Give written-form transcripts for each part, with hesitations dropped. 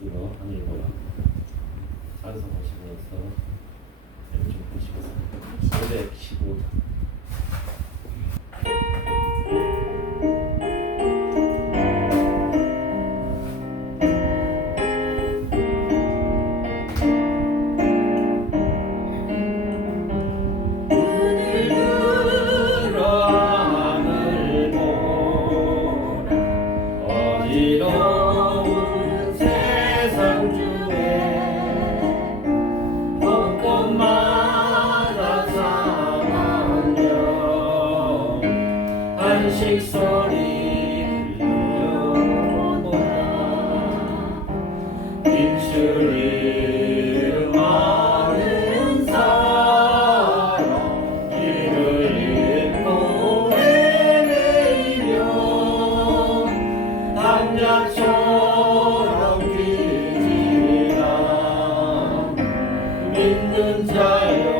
눈을 들어 하늘 보라. 찬송하시면서 좀 보시겠습니다. 노래 15장. 소리 들려오노라. 입술이 많은 사람 길을 잃고 헤매이며 남자처럼 길지나 믿는 자여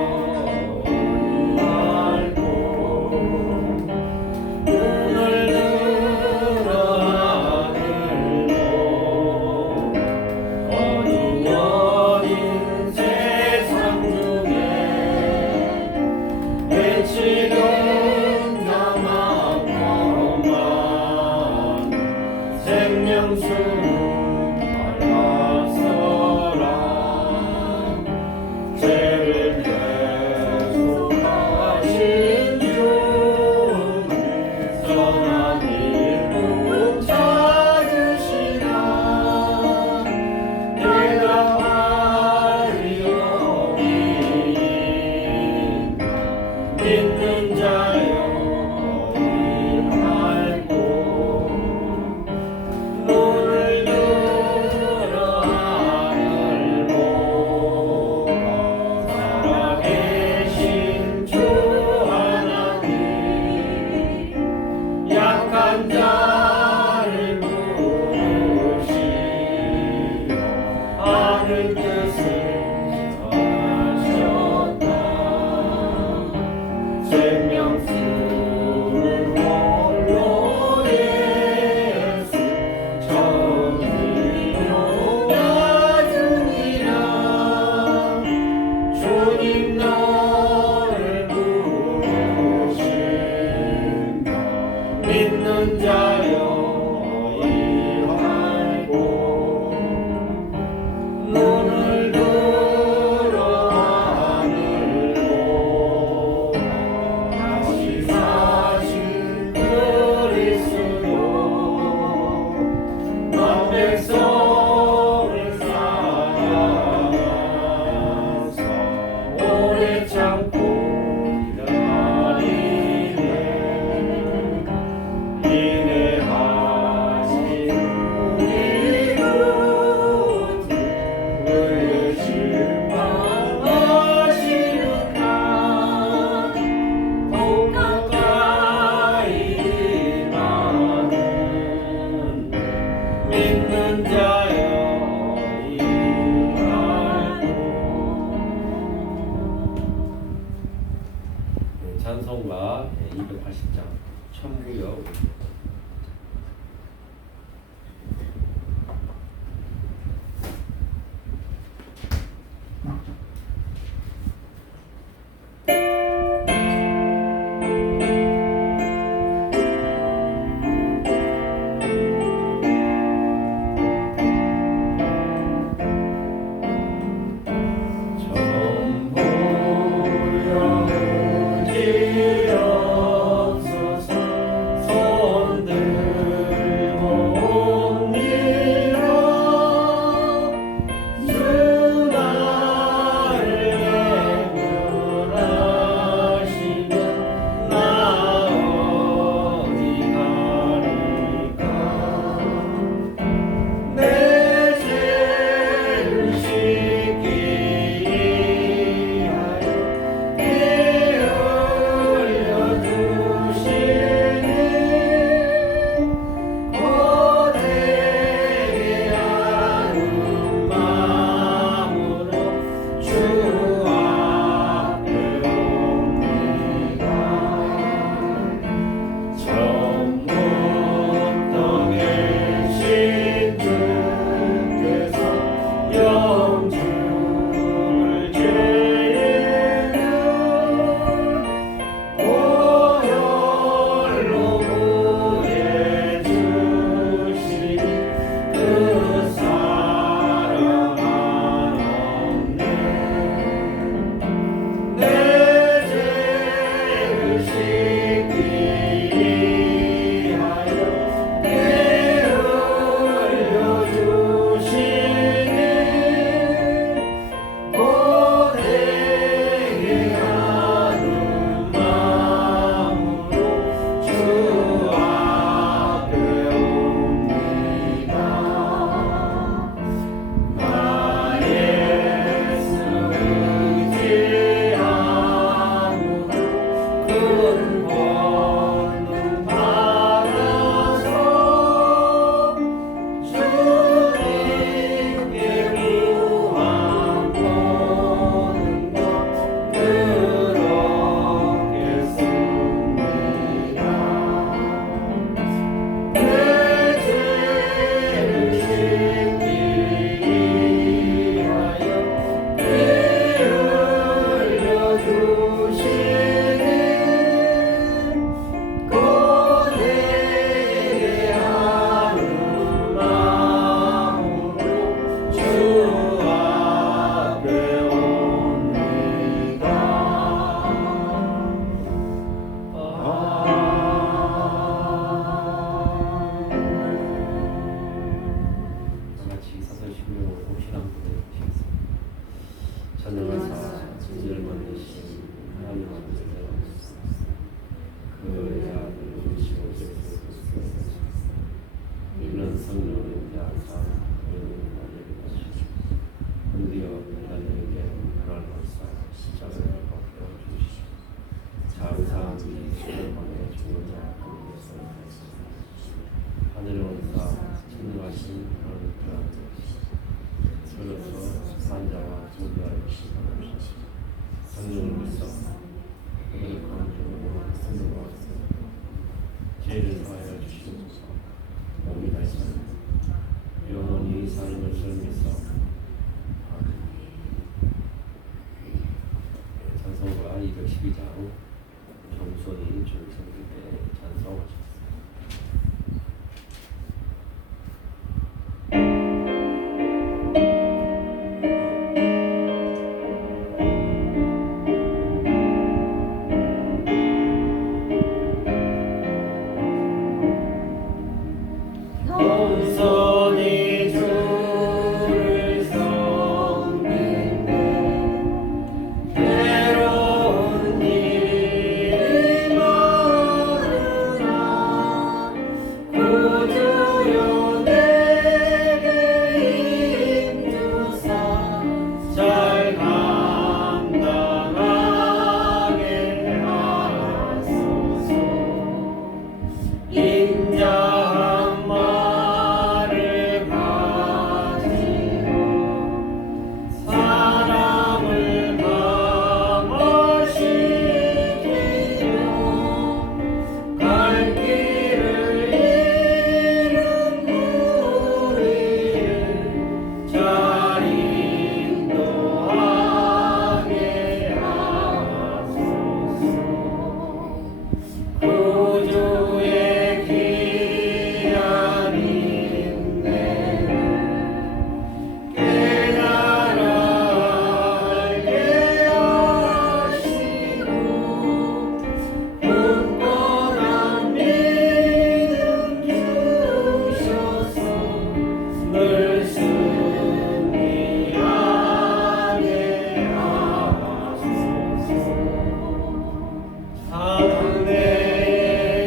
믿는 자여 일하고 눈을 들어 하늘 보라. 살아계신 주 하나님 약한 자를 부르시며 하는 뜻을 생명수를 홀로 예수 정의로 가주니라. 주님 너를 부르신다. 믿는 자여 일하고 눈을 들어 하늘 백성을 사랑하사 오래 참고 기다리네. 인내하신 우리 구주 의심하시는가. 더 가까이 나는 믿는 자여 일하고. 찬송가 280장 천부여. 전부여 의지없어서 손 권능 받아서 주님께 구원 보는 것 그렇겠습니다. 내 죄를 씻기 위하여 피 흘려주시니 고대의 하는 마음으로 주 앞에 옵니다. 같이 사도신경으로 혹시나 보내주시겠습니다. 전능하사 진리를 만드신 하나님 아버지여, 그의 아들 주시고 이런 성령을 대하사 우리는 나에게 주시고 은디어 나에게 불안하사 십자가를 벗겨 주시고 장사한 이 수고방에 죽은 자 가운데서 하늘에 온사 전능하신 하나님 앞에 서로서 산자와 존재하시고 성령을 믿어 그들을 강조하고 성도가 죄를 사하여 주시옵소서. 몸이 다시 영원히 사는 것을 믿어. 찬송가 212장 정손이 중성기 때 찬송하셨습니다. 겸손히 주를 섬기네 괴로운 일이 많으나 구주여 내게 힘주사 잘 감당하게 하소서. 인자한 말을 가지고 사람을 감화시키며 갈 길을 잃은 우리를 잘 인도하게 하소서. 구주의 귀한 인내를 깨달아 알게 하시고 굳건한 믿음 주셔서 늘 승리하게 하소서. 하늘의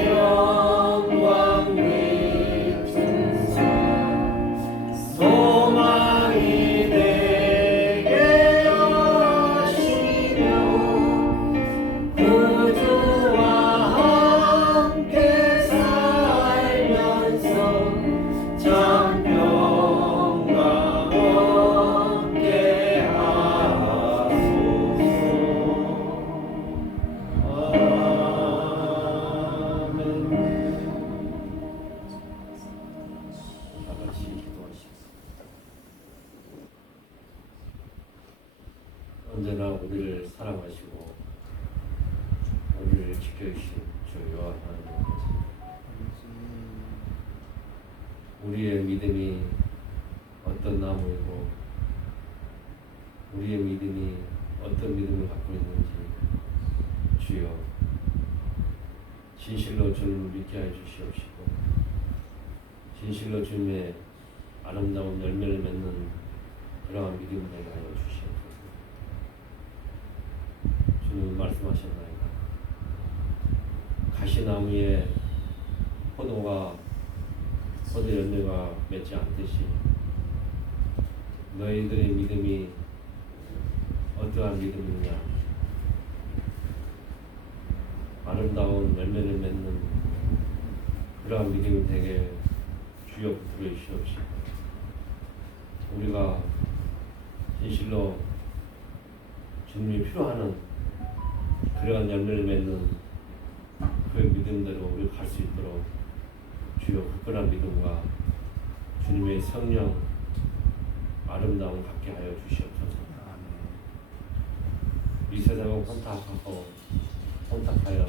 영광 믿는 자 소망이 되게 하시며 구주와 함께 살면서 참 평강 얻게 하소서. 다 같이 기도하시겠습니다. 언제나 우리를 사랑하시고 우리를 지켜주신 주 여호와 하나님께서 우리의 믿음이 어떤 나무이고 우리의 믿음이 어떤 믿음을 갖고 있는지 주여 진실로 주님을 믿게 해 주시옵시고 진실로 주님의 아름다운 열매를 맺는 그러한 믿음 되게 하여 주시옵소서. 주님 말씀하셨나이다. 가시나무에 포도 열매가 맺지 않듯이 너희들의 믿음이 어떠한 믿음이냐? 아름다운 열매를 맺는 그러한 믿음이 되게 주여 붙들어 주시옵시고 우리가 진실로 주님이 필요하는 그러한 열매를 맺는 그 믿음대로 우리가 갈 수 있도록 주여 굳건한 믿음과 주님의 성령 아름다움 갖게 하여 주시옵소서. 이 세상은 혼탁하여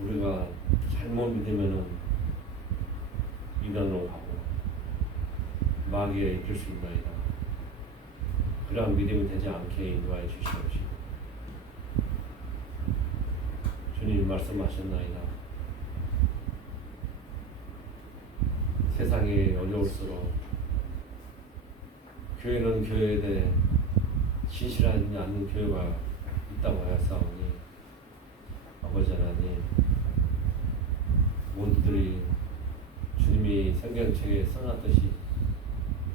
우리가 잘못 믿으면은 이단으로 가고 마귀에 이끌 수 있나이다. 그러한 믿음이 되지 않게 인도하여 주시옵시고 주님이 말씀하셨나이다. 세상이 어려울수록 교회는 교회에 대해 진실하지 않는 교회가 있다고 하였사오니 아버지 하나님 모두들이 주님이 성경책에 써놨듯이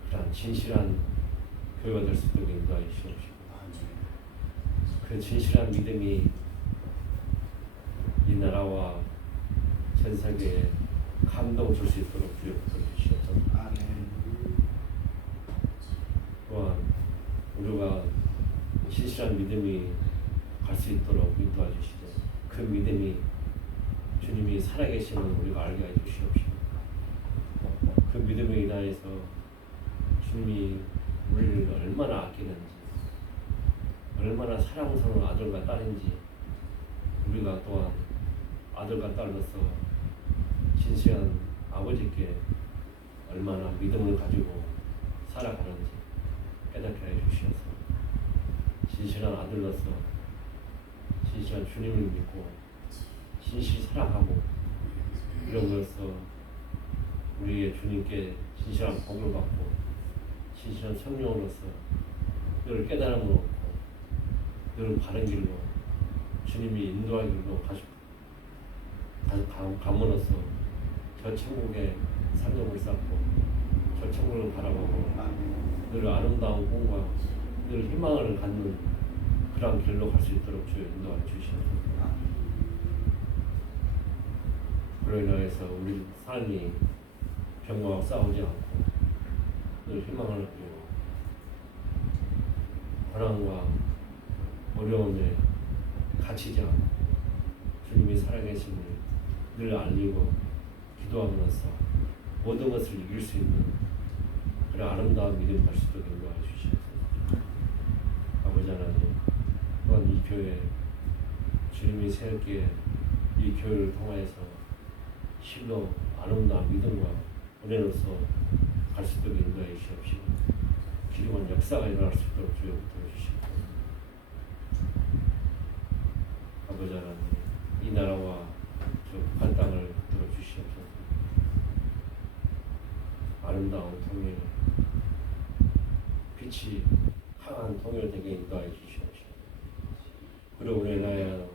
그런 진실한 교회가 될 수 있도록 인도하여 주시옵시고 그 진실한 믿음이 이 나라와 전 세계에 감동 줄 수 있도록 주여 주시옵소서. 또한 우리가 진실한 믿음이 갈 수 있도록 인도해 주시되 그 믿음이 주님이 살아계시는 우리가 알게 해 주시옵시고 그 믿음에 인하여서 주님이 우리를 얼마나 아끼는지 얼마나 사랑스러운 아들과 딸인지 우리가 또한 아들과 딸로서 진실한 아버지께 얼마나 믿음을 가지고 살아가는지 깨닫게 해 주시옵소서. 진실한 아들로서 진실한 주님을 믿고 진실히 사랑하고 이런 것으로 우리의 주님께 진실한 복을 받고 진실한 성령으로서 늘 깨달음을 얻고 늘 바른 길로 주님이 인도하기로 감으로써 저 천국의 상점을 쌓고 저 천국을 바라보고 늘 아름다운 꿈과 늘 희망을 갖는 그런 길로 갈 수 있도록 주여 인도하여 주시옵소서. 그로 인하여서 우리 삶이 병마와 싸우지 않고 늘 희망을 가지고 고난과 어려움에 갇히지 않고 주님이 살아계심을 늘 알리고 기도하면서 모든 것을 이길 수 있는 그런 아름다운 믿음 될 수 있도록 인도하여 주시옵소서. 아버지 하나님 또한 이 교회 주님이 세웠기에 이 교회를 통하여서 실로 아름다운 믿음과 은혜로서 갈 수 있도록 인도하여 주시옵시고 기름한 역사가 일어날 수 있도록 주여 붙들어 주시옵소서. 아버지 하나님 이 나라와 저 북한 땅을 붙들어 주시옵소서. 아름다운 통일 빛이 강한 통일되게 인도하여 주시옵시고 그로 인하여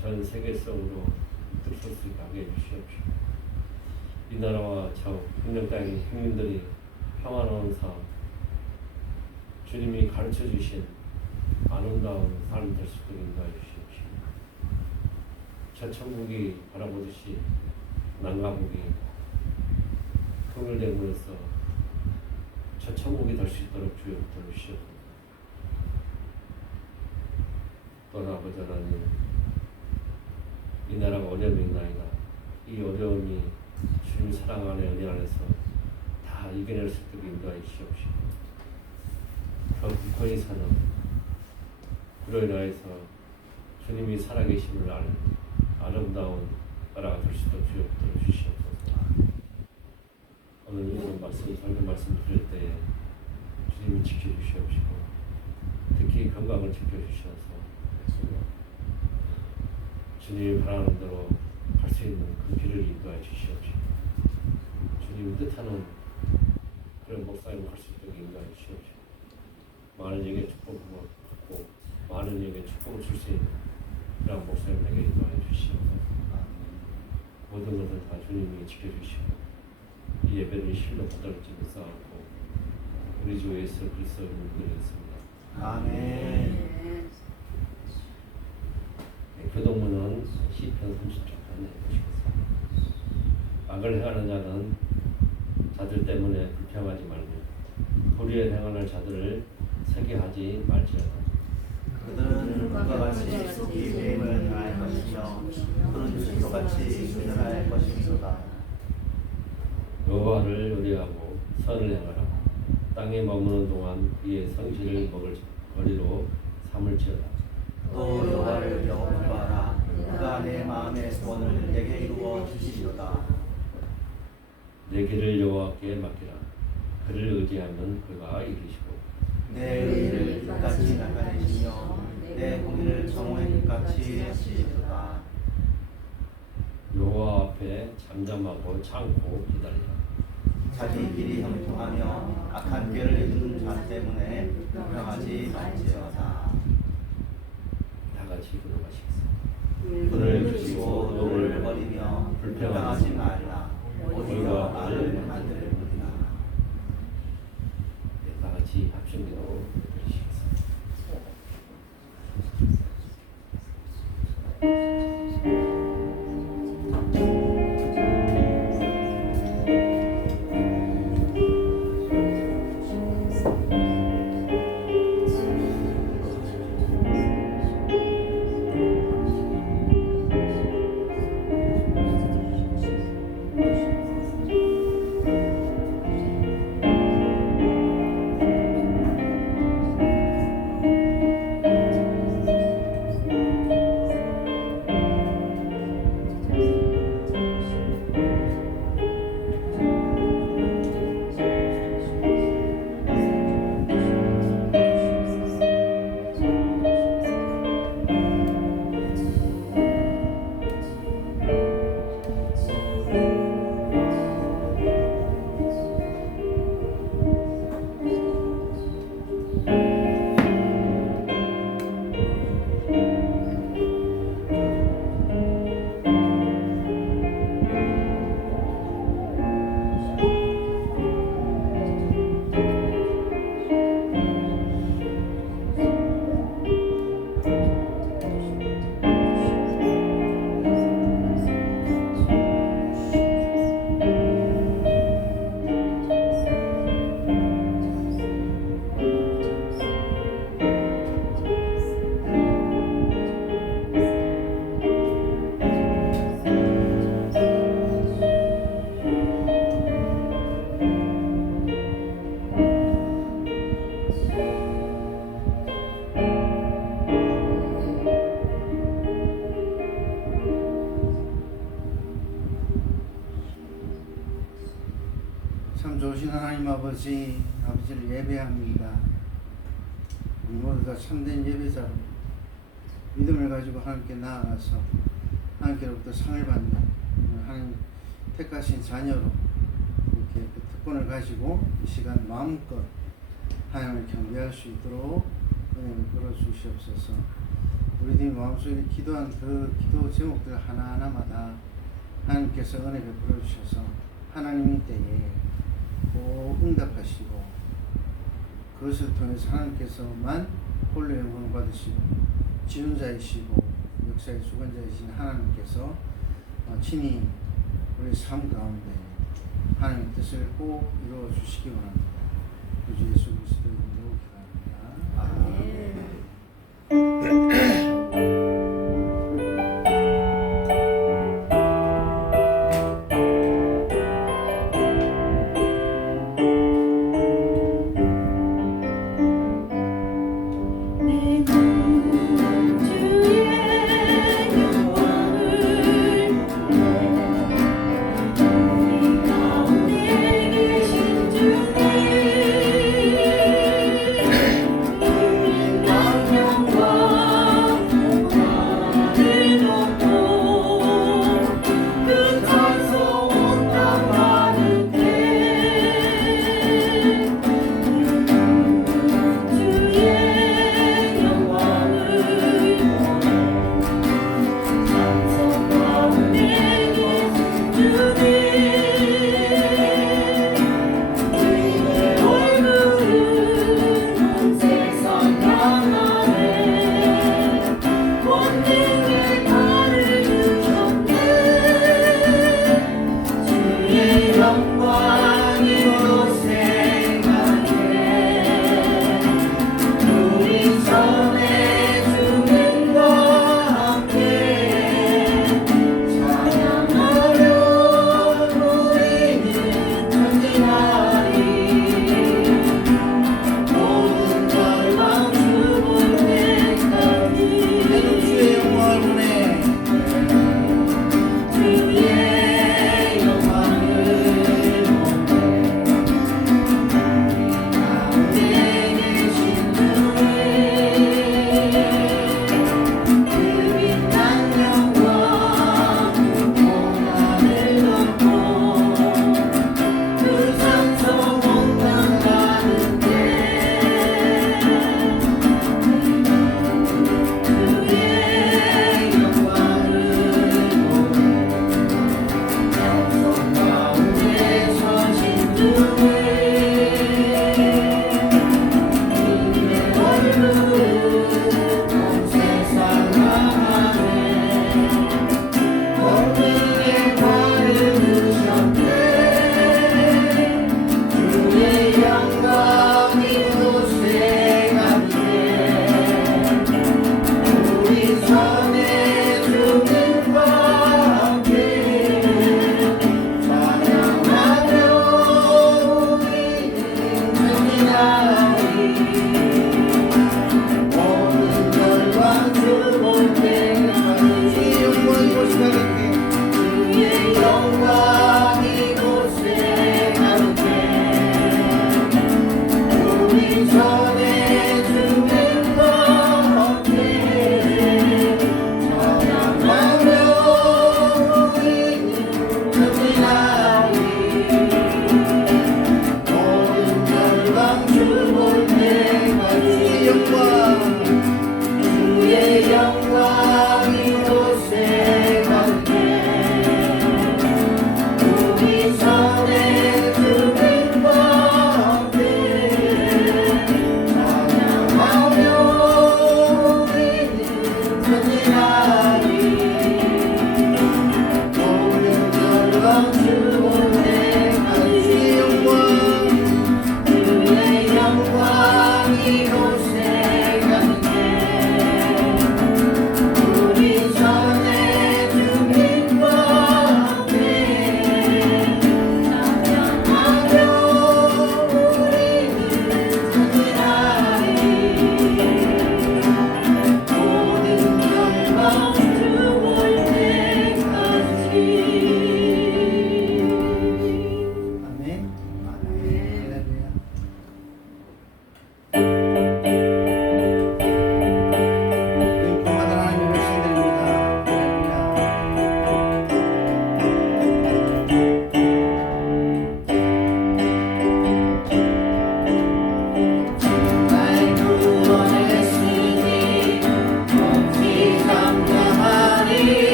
전 세계성으로 뜻할 수 있게 하게 해주시옵시고 이 나라와 저 북녘 땅의 국민들이 평안한 삶 주님이 가르쳐 주신 아름다운 삶이 될 수 있도록 인도하여 주시옵시고 저 천국이 바라보듯이 남가북이 통일됨으로써 저 천국이 될 수 있도록 주여 붙들어 주시옵소서. 또한 아버지 하나님 이 나라가 어려움이 있나이다. 이 어려움이 주님 사랑하는 은혜 안에서 다 이겨낼 수 있도록 인도하여 주시옵시고 저 북한이 사는 그로 인하여서 주님이 살아계심을 아는 아름다운 나라가 될 수 있도록 주여 붙들어 주시옵소서. 오늘 이런 설교 말씀 드릴 때에 주님이 지켜주시옵시고 특히 건강을 지켜주셔서 주님이 바라는 대로 갈 수 있는 그 길을 인도해 주시옵시고 주님이 뜻하는 그런 목사님을 갈 수 있도록 인도해 주시옵시고 많은 에게 축복을 받고 많은 에게 축복을 줄 수 있는 그런 목사님에게 인도해 주시옵소서. 모든 것을 다 주님이 지켜주시고 이 예배를 실로 받을지 믿사옵고 우리 주 예수 그리스도의 이름으로 기도드리겠습니다. 아멘. 교동문은 시편 30쪽까지 보시겠습니다. 악을 행하는 자는 자들 때문에 불평하지 말고 도리에 행하는 자들을 세게하지 말지어다. 그들은 눈과 같이 속이 배임을 당할 것이며 그런 주식과 같이 그들할 것이미로다. 여호와를 의뢰하고 선을 행하라. 땅에 머무는 동안 그의 성실을 먹을 거리로 삼을지어다. 또 여호와를 영원하라. 그가 내 마음의 소원을 내게 이루어 주시리로다. 내 길을 여호와께 맡기라. 그를 의지하면 그가 이루시고 내 의를 끝까지 나타내시며 내 공의를 정오의 끝까지 하시리로다. 여호와 앞에 잠잠하고 참고 기다리라. 자기 길이 형통하며 악한 꾀를 이루는 자 때문에 불평하지 말지어다. 다 같이 기도하시겠습니다. 불을 주시고 노를 버리며 불평하지 말라. 오히려 나를 만들으리라. 다 같이 합심기도 드리시겠습니다. 참 좋으신 하나님 아버지를 예배합니다. 우리 모두 다 참된 예배자로 믿음을 가지고 하나님께 나아가서 하나님께로부터 상을 받는 하나님 택하신 자녀로 이렇게 그 특권을 가지고 이 시간 마음껏 하나님을 경배할 수 있도록 은혜를 끌어주시옵소서. 우리들이 마음속에 기도한 그 기도 제목들 하나하나마다 하나님께서 은혜 베풀어 주셔서 하나님의 때에 꼭 응답하시고 그것을 통해서 하나님께서만 홀로 영광을 받으시고 지존자이시고 역사의 주관자이신 하나님께서 친히 우리 삶 가운데 하나님의 뜻을 꼭 이루어 주시기 원합니다. 구주 예수 그리스도의 이름으로 기도합니다. 아멘. 원능을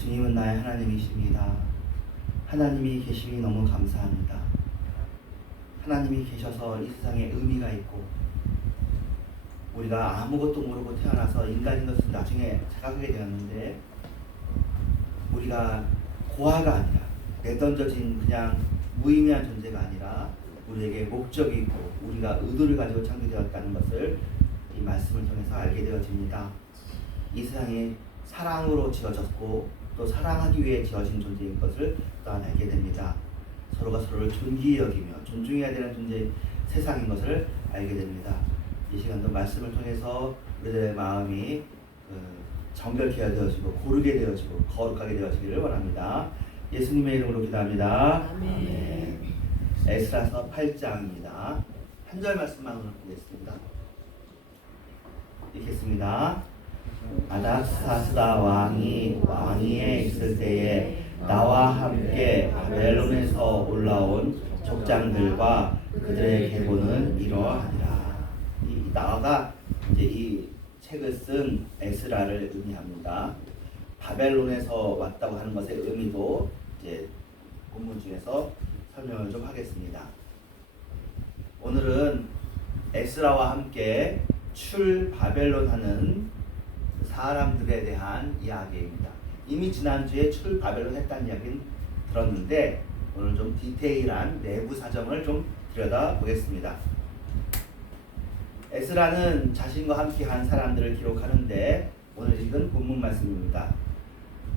주님은 나의 하나님이십니다. 하나님이 계심이 너무 감사합니다. 하나님이 계셔서 이 세상에 의미가 있고 우리가 아무것도 모르고 태어나서 인간인 것을 나중에 자각하게 되었는데 우리가 고아가 아니라 내던져진 그냥 무의미한 존재가 아니라 우리에게 목적이 있고 우리가 의도를 가지고 창조되었다는 것을 이 말씀을 통해서 알게 되어집니다. 이 세상에 사랑으로 지어졌고 또 사랑하기 위해 지어진 존재인 것을 또한 알게 됩니다. 서로가 서로를 존귀히 여기며 존중해야 되는 존재 세상인 것을 알게 됩니다. 이 시간도 말씀을 통해서 우리들의 마음이 정결케 되어지고 고르게 되어지고 거룩하게 되어지기를 원합니다. 예수님의 이름으로 기도합니다. 아멘. 에스라서 8장입니다. 한 절 말씀만 보겠습니다. 읽겠습니다. 아닥사스다 왕이 왕위에 있을 때에 나와 함께 바벨론에서 올라온 족장들과 그들의 계보는 이러하니라. 이 나와가 이제 이 책을 쓴 에스라를 의미합니다. 바벨론에서 왔다고 하는 것의 의미도 이제 본문 중에서 설명을 좀 하겠습니다. 오늘은 에스라와 함께 출 바벨론 하는 사람들에 대한 이야기입니다. 이미 지난주에 출 바벨론 했다는 이야기는 들었는데 오늘 좀 디테일한 내부 사정을 좀 들여다보겠습니다. 에스라는 자신과 함께 한 사람들을 기록하는데 오늘 읽은 본문 말씀입니다.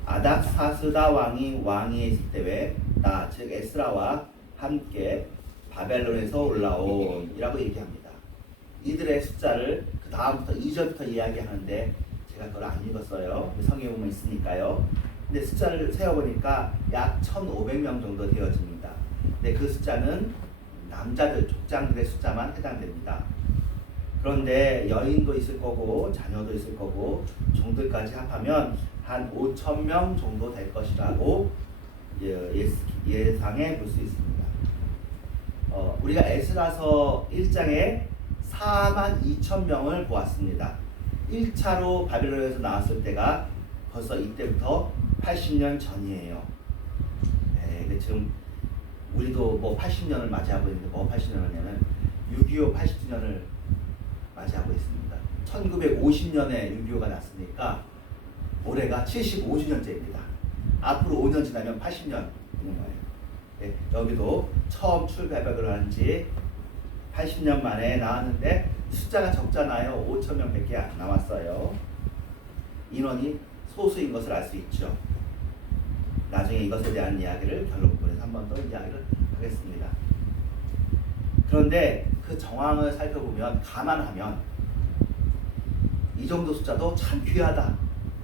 아닥사스다 왕이 왕위에 있을 때에 나 즉 에스라와 함께 바벨론에서 올라온 이라고 얘기합니다. 이들의 숫자를 그 다음부터 2절부터 이야기하는데 제가 그걸 안 읽었어요. 성경에 보면 있으니까요. 근데 숫자를 세어보니까 약 1,500명 정도 되어집니다. 근데 그 숫자는 남자들, 족장들의 숫자만 해당됩니다. 그런데 여인도 있을 거고 자녀도 있을 거고 종들까지 합하면 한 5,000명 정도 될 것이라고 예상해 볼 수 있습니다. 우리가 에스라서 1장에 42,000명을 보았습니다. 1차로 바벨론에서 나왔을 때가 벌써 이때부터 80년 전이에요. 네, 근데 지금 우리도 뭐 80년을 맞이하고 있는데 뭐 80년이냐면 6.25 80주년을 맞이하고 있습니다. 1950년에 6.25가 났으니까 올해가 75주년째입니다. 앞으로 5년 지나면 80년 되는 거예요. 네, 여기도 처음 출발을 한 지 80년 만에 나왔는데 숫자가 적잖아요. 5,000명밖에 안 남았어요. 인원이 소수인 것을 알 수 있죠. 나중에 이것에 대한 이야기를 결론 부분에서 한 번 더 이야기를 하겠습니다. 그런데 그 정황을 살펴보면 감안하면 이 정도 숫자도 참 귀하다,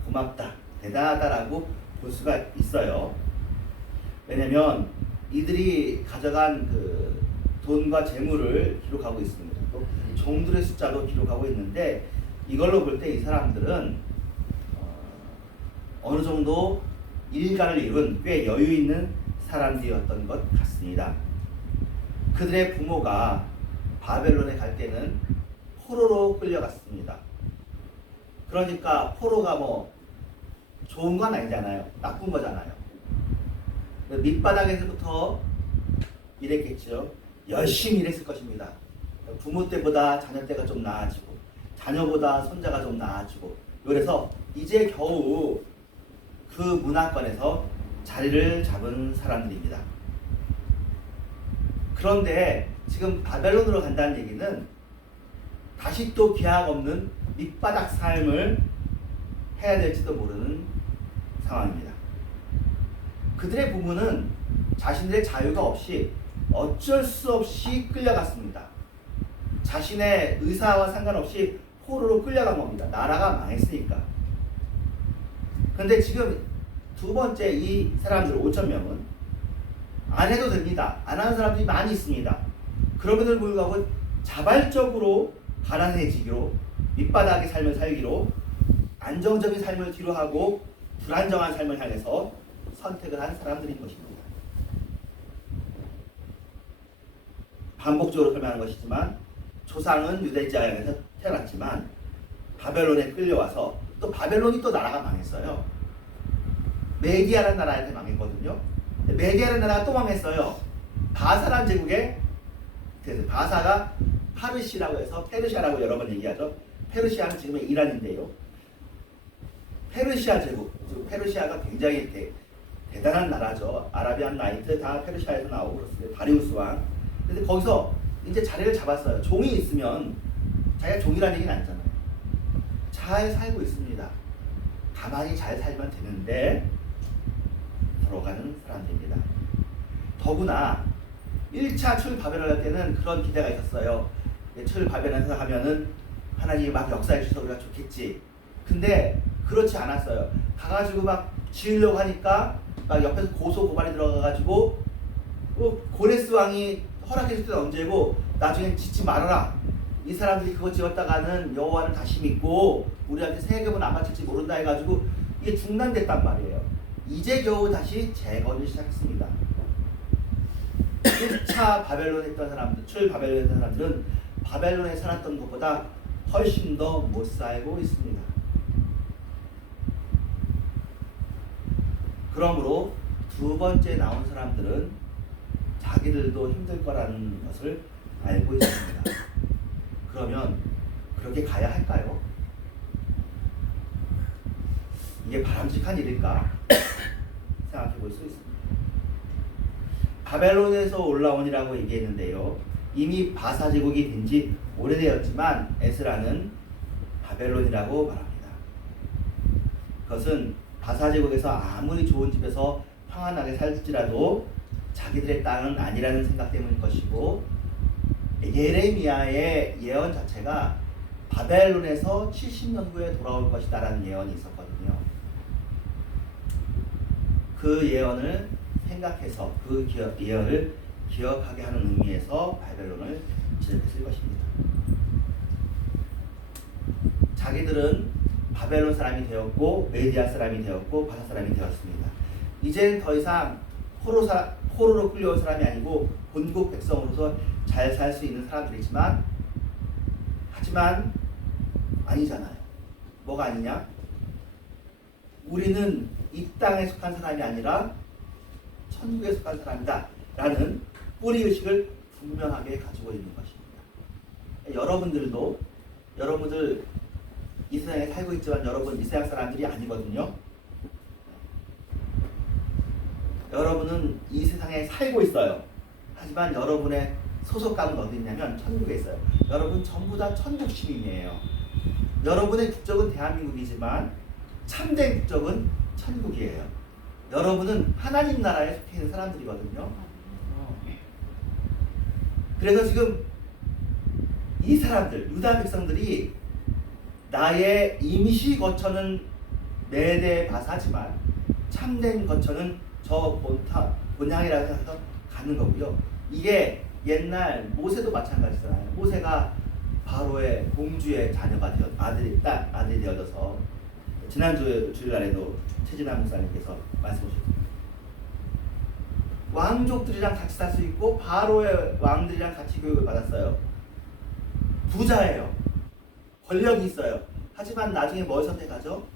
고맙다, 대단하다라고 볼 수가 있어요. 왜냐면 이들이 가져간 그 돈과 재물을 기록하고 있습니다. 또 종들의 숫자도 기록하고 있는데 이걸로 볼 때 이 사람들은 어느 정도 일가를 이룬 꽤 여유 있는 사람들이었던 것 같습니다. 그들의 부모가 바벨론에 갈 때는 포로로 끌려갔습니다. 그러니까 포로가 뭐 좋은 건 아니잖아요. 나쁜 거잖아요. 밑바닥에서부터 일했겠죠. 열심히 일했을 것입니다. 부모 때보다 자녀 때가 좀 나아지고 자녀보다 손자가 좀 나아지고 그래서 이제 겨우 그 문화권에서 자리를 잡은 사람들입니다. 그런데 지금 바벨론으로 간다는 얘기는 다시 또 기약 없는 밑바닥 삶을 해야 될지도 모르는 상황입니다. 그들의 부모는 자신들의 자유가 없이 어쩔 수 없이 끌려갔습니다. 자신의 의사와 상관없이 포로로 끌려간 겁니다. 나라가 망했으니까. 그런데 지금 두 번째 이 사람들 5,000명은 안 해도 됩니다. 안 하는 사람들이 많이 있습니다. 그럼에도 불구하고 자발적으로 가난해지기로 밑바닥의 삶을 살기로 안정적인 삶을 뒤로하고 불안정한 삶을 향해서 선택을 한 사람들인 것입니다. 반복적으로 설명하는 것이지만 조상은 유대 지방에서 태어났지만 바벨론에 끌려와서 또 바벨론이 또 나라가 망했어요. 메디아라는 나라한테 망했거든요. 메디아라는 나라가 또 망했어요. 바사라는 제국에 바사가 파르시라고 해서 페르시아라고 여러 번 얘기하죠. 페르시아는 지금의 이란인데요. 페르시아 제국, 페르시아가 굉장히 대단한 나라죠. 아라비안 나이트 다 페르시아에서 나오고 그렇습니다. 다리우스 왕. 근데 거기서 이제 자리를 잡았어요. 종이 있으면 자기가 종이라는 얘기는 아니잖아요. 잘 살고 있습니다. 가만히 잘 살면 되는데 들어가는 사람들입니다. 더구나 1차 출바벨론 할 때는 그런 기대가 있었어요. 출바벨론에서 하면은 하나님이 막 역사해 주셔서 우리가 좋겠지. 근데 그렇지 않았어요. 가가지고 막 지으려고 하니까 막 옆에서 고소 고발이 들어가가지고 고레스 왕이 허락해 줄 때는 언제고 나중엔 짓지 말아라. 이 사람들이 그거 지었다가는 여호와를 다시 믿고 우리한테 세금은 안 바칠지 모른다 해가지고 이게 중단됐단 말이에요. 이제 겨우 다시 재건을 시작했습니다. 1차 바벨론 했던 사람들, 출바벨론 했던 사람들은 바벨론에 살았던 것보다 훨씬 더 못 살고 있습니다. 그러므로 두 번째 나온 사람들은 자기들도 힘들 거라는 것을 알고 있습니다. 그러면 그렇게 가야 할까요? 이게 바람직한 일일까? 생각해 볼 수 있습니다. 바벨론에서 올라온이라고 얘기했는데요. 이미 바사 제국이 된 지 오래되었지만 에스라는 바벨론이라고 말합니다. 그것은 바사 제국에서 아무리 좋은 집에서 평안하게 살지라도 자기들의 땅은 아니라는 생각 때문일 것이고 예레미야의 예언 자체가 바벨론에서 70년 후에 돌아올 것이다라는 예언이 있었거든요. 그 예언을 생각해서 그 예언을 기억하게 하는 의미에서 바벨론을 지적했을 것입니다. 자기들은 바벨론 사람이 되었고 메디아 사람이 되었고 바사 사람이 되었습니다. 이제는 더 이상 포로로 끌려온 사람이 아니고 본국 백성으로서 잘 살 수 있는 사람들이지만 하지만 아니잖아요. 뭐가 아니냐? 우리는 이 땅에 속한 사람이 아니라 천국에 속한 사람이다 라는 뿌리의식을 분명하게 가지고 있는 것입니다. 여러분들 이 세상에 살고 있지만 여러분 이 세상 사람들이 아니거든요. 여러분은 이 세상에 살고 있어요. 하지만 여러분의 소속감은 어디 있냐면 천국에 있어요. 여러분 전부 다 천국 시민이에요. 여러분의 국적은 대한민국이지만 참된 국적은 천국이에요. 여러분은 하나님 나라에 속해 있는 사람들이거든요. 그래서 지금 이 사람들, 유다 백성들이 나의 임시 거처는 매대 바사지만 참된 거처는 저 본향이라고 생각해서 가는 거고요. 이게 옛날 모세도 마찬가지잖아요. 모세가 바로의 공주의 자녀가 아들이 되어져서 지난주 주일날에도 최진아 목사님께서 말씀하셨습니다. 왕족들이랑 같이 살 수 있고 바로의 왕들이랑 같이 교육을 받았어요. 부자예요. 권력이 있어요. 하지만 나중에 뭘 선택하죠?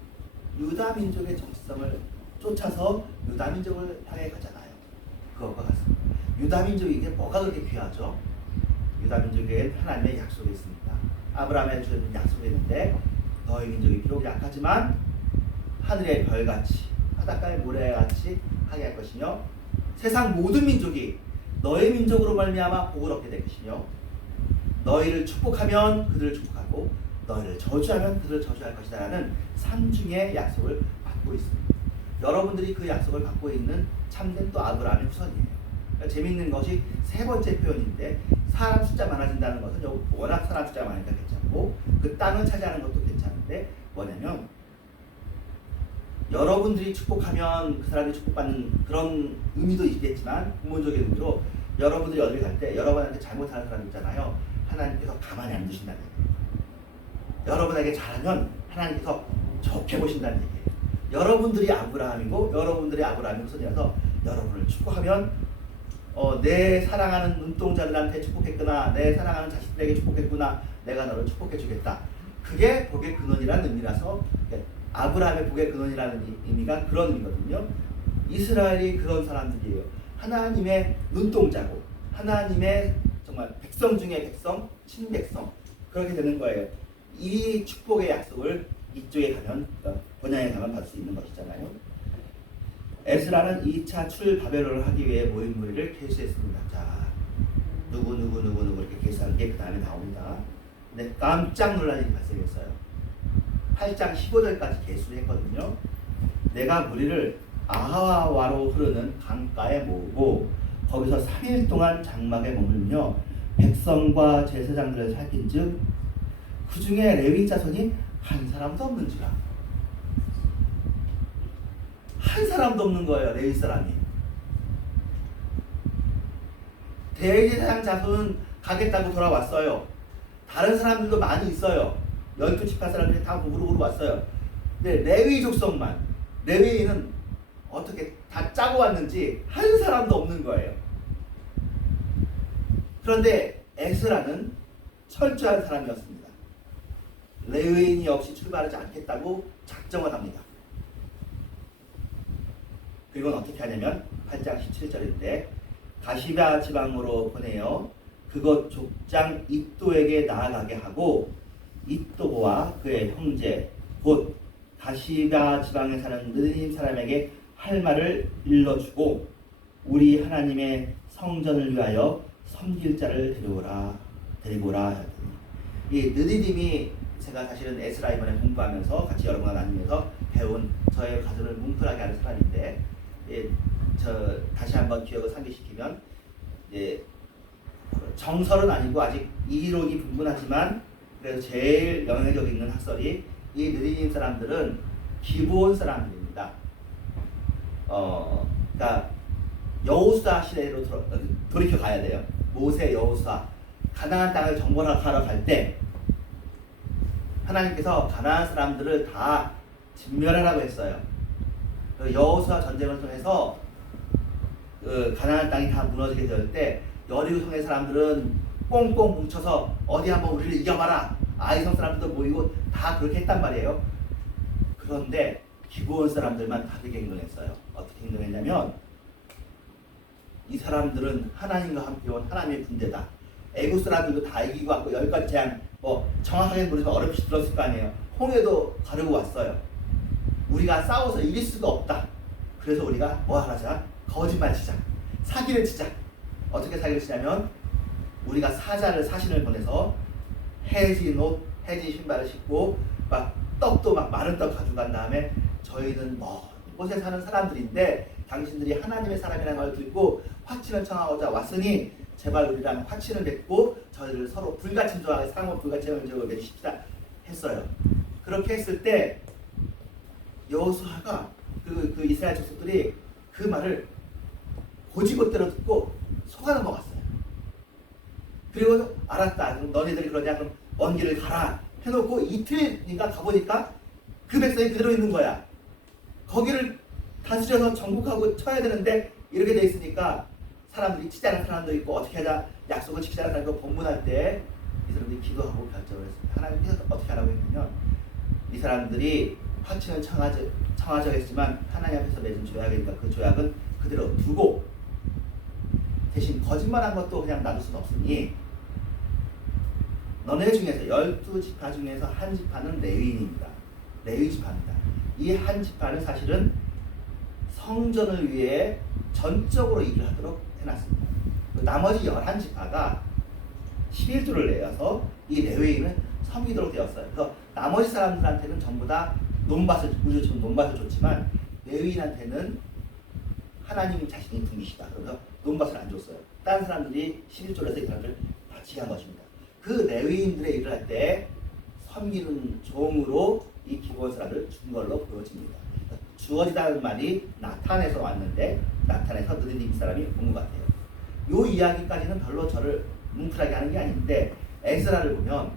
유다 민족의 정체성을 쫓아서 유다 민족을 향해 가잖아요. 그것과 같습니다. 유다 민족이 이게 뭐가 그렇게 귀하죠? 유다 민족에겐 하나님의 약속이 있습니다. 아브라함에 주는 약속이 있는데 너희 민족이 비록 약하지만 하늘의 별같이 바닷가의 모래같이 하게 할 것이며 세상 모든 민족이 너의 민족으로 말미암아 복을 얻게 될 것이며 너희를 축복하면 그들을 축복하고 너희를 저주하면 그들을 저주할 것이다 라는 삼중의 약속을 받고 있습니다. 여러분들이 그 약속을 받고 있는 참된 또 아브라함의 후손이에요. 그러니까 재미있는 것이 세 번째 표현인데 사람 숫자 많아진다는 것은 워낙 사람 숫자가 많으니까 괜찮고 그 땅을 차지하는 것도 괜찮은데 뭐냐면 여러분들이 축복하면 그 사람이 축복받는 그런 의미도 있겠지만 근본적인 의미로 여러분들이 어딜 갈 때 여러분한테 잘못하는 사람 있잖아요. 하나님께서 가만히 안 두신다는 얘기예요. 여러분에게 잘하면 하나님께서 좋게 보신다는 얘기예요. 여러분들이 아브라함이고 여러분들이 아브라함의 후손이라서 여러분을 축복하면 내 사랑하는 눈동자들한테 축복했구나, 내 사랑하는 자식들에게 축복했구나, 내가 너를 축복해 주겠다. 그게 복의 근원이라는 의미라서 아브라함의 복의 근원이라는 의미가 그런 의미거든요. 이스라엘이 그런 사람들이에요. 하나님의 눈동자고 하나님의 정말 백성 중에 백성, 친백성 그렇게 되는 거예요. 이 축복의 약속을 이쪽에 가면 본향에 가면 받을 수 있는 것이잖아요. 에스라는 2차 출바벨론을 하기 위해 모인 무리를 계수했습니다. 자, 누구 이렇게 계수하는 게 그 다음에 나옵니다. 근데 깜짝 놀란 일이 발생했어요. 8장 15절까지 계수를 했거든요. 내가 무리를 아하와로 흐르는 강가에 모으고 거기서 3일 동안 장막에 머물며 백성과 제사장들을 살핀즉 그 중에 레위 자손이 한 사람도 없는지라. 한 사람도 없는 거예요. 레위 사람이. 대제사장 자손은 가겠다고 돌아왔어요. 다른 사람들도 많이 있어요. 12지파 사람들이 다 우르르 왔어요. 근데 레위 족속만, 레위인은 어떻게 다 짜고 왔는지 한 사람도 없는 거예요. 그런데 에스라는 철저한 사람이었습니다. 레위인이 없이 출발하지 않겠다고 작정을 합니다. 그리고 어떻게 하냐면 8장 17절인데 가시바 지방으로 보내어 그곳 족장 잇도에게 나아가게 하고 잇도와 그의 형제 곧 가시바 지방에 사는 느헤님 사람에게 할 말을 일러주고 우리 하나님의 성전을 위하여 섬길 자를 데리고 오라. 이 느헤님이 제가 사실은 에스라 이번에 공부하면서 같이 여러분과 나누면서 배운 저의 가슴을 뭉클하게 하는 사람인데 저 다시 한번 기억을 상기시키면 정설은 아니고 아직 이론이 분분하지만 그래서 제일 영향력 있는 학설이 이 느헤님 사람들은 기브온 사람들입니다. 그러니까 여호수아 시대로 돌이켜 가야 돼요. 모세 여호수아 가나안 땅을 정벌하러 갈 때 하나님께서 가나안 사람들을 다 진멸하라고 했어요. 여호수아 전쟁을 통해서 가나안 땅이 다 무너지게 될 때 여리고 성의 사람들은 꽁꽁 뭉쳐서 어디 한번 우리를 이겨봐라. 아이성 사람들도 모이고 다 그렇게 했단 말이에요. 그런데 기브온 사람들만 다르게 행동했어요. 어떻게 행동했냐면 이 사람들은 하나님과 함께 온 하나님의 군대다. 애국 사람들도 다 이기고 왔고 10가지 재앙 뭐 정확하게 모르지만 어렴풋이 들었을 거 아니에요. 홍해도 가르고 왔어요. 우리가 싸워서 이길 수가 없다. 그래서 우리가 뭐 하자? 거짓말 치자. 사기를 치자. 어떻게 사기를 치냐면 우리가 사신을 보내서 해진 옷, 해진 신발을 신고 막 떡도 막 많은 떡 가져간 다음에 저희는 먼 곳에 사는 사람들인데 당신들이 하나님의 사람이라는 걸 듣고 화친을 청하고자 왔으니 제발 우리랑 화친을 맺고 저희를 서로 불같이 좋아하게 상호 불같이 적을 맺으십시다 했어요. 그렇게 했을 때 여호수아가 그 이스라엘 족속들이 그 말을 고지고대로 듣고 속아 넘어갔어요. 그리고 알았다. 그럼 너희들이 그러냐? 그럼 먼 길을 가라. 해놓고 이틀인가 가보니까 그 백성이 그대로 있는 거야. 거기를 다스려서 정복하고 쳐야 되는데 이렇게 돼 있으니까 사람들이 치지 않은 사람도 있고 어떻게 하자 약속을 지키지 않은 사람도 본문할 때 이 사람들이 기도하고 결정을 했습니다. 하나님께서 어떻게 하라고 했냐면 이 사람들이 화친을 청하자 했지만 하나님 앞에서 맺은 조약이니까 그 조약은 그대로 두고 대신 거짓말한 것도 그냥 놔둘 수는 없으니 너네 중에서 12지파 중에서 한 지파는 레위인입니다. 레위 지파입니다. 이 한 지파는 사실은 성전을 위해 전적으로 일을 하도록 해놨습니다. 나머지 11지파가 11조를 내어서 이 레위인은 섬기도록 되었어요. 그래서 나머지 사람들한테는 전부 다 우리처럼 논밭을 줬지만 레위인한테는 하나님이 자신이 분이시다. 그래서 논밭을 안 줬어요. 다른 사람들이 11조를 해서 이 사람들을 다 지휘한 것입니다. 그 레위인들의 일을 할 때 섬기는 종으로 이 기브온사람을 준 걸로 보여집니다. 주어지다는 말이 나탄에서 왔는데 나탄에서 느디님 사람이 온 것 같아요. 요 이야기까지는 별로 저를 뭉클하게 하는 게 아닌데 에스라를 보면